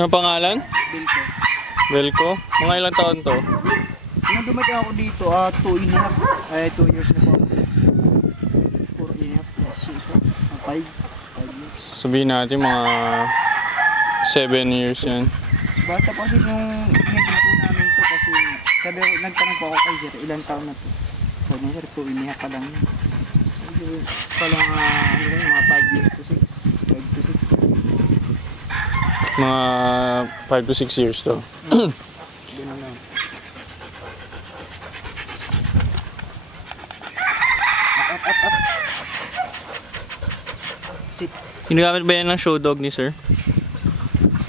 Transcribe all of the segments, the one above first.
Ano pangalan? Bilko. Belko? Mga ilang taon to? Nung dumating ako dito, 2 years na po ako. 4.5 plus ito. 5 years. Sabihin natin mga 7 years yan. Bata kasi nung pinagin po namin to kasi sabi ko, nagtanong po ako kay sir, ilang taon na to? Sabi niya, sir, 2.5 pa lang. Palang mga 5 years to 6. 5 to 6. Mga 5 to 6 years to. Ganun lang. Up. Sit. Ginagamit ba yan ng show dog ni sir?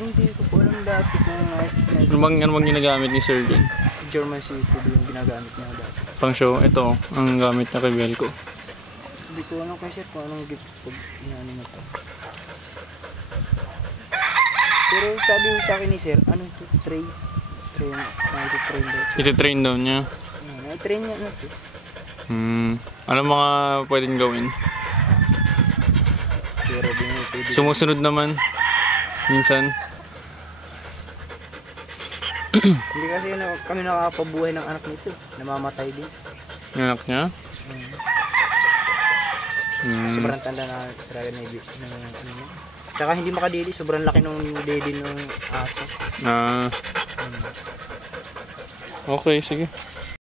Hindi ko po alam dati kung Ano bang ginagamit ni sir dyan? German Seafood yung ginagamit niya dati. Pang show, ito ang gamit na kay Belko. Hindi ko alam kasi kung anong gift pag inaano na to. Pero sabi ko sa akin ni sir, anong to? Train daw. Iti-train daw niya. Na-train niya na to. Ano mga pwedeng gawin? Pero di mo pwede. Sumusunod naman. Minsan. Hindi kasi kami nakakapabuhay ng anak nito. Namamatay din. Yung anak niya? Sobrang tanda na talaga na ano. Tsaka hindi makadili, sobrang laki nung dede ng aso. Okay, sige.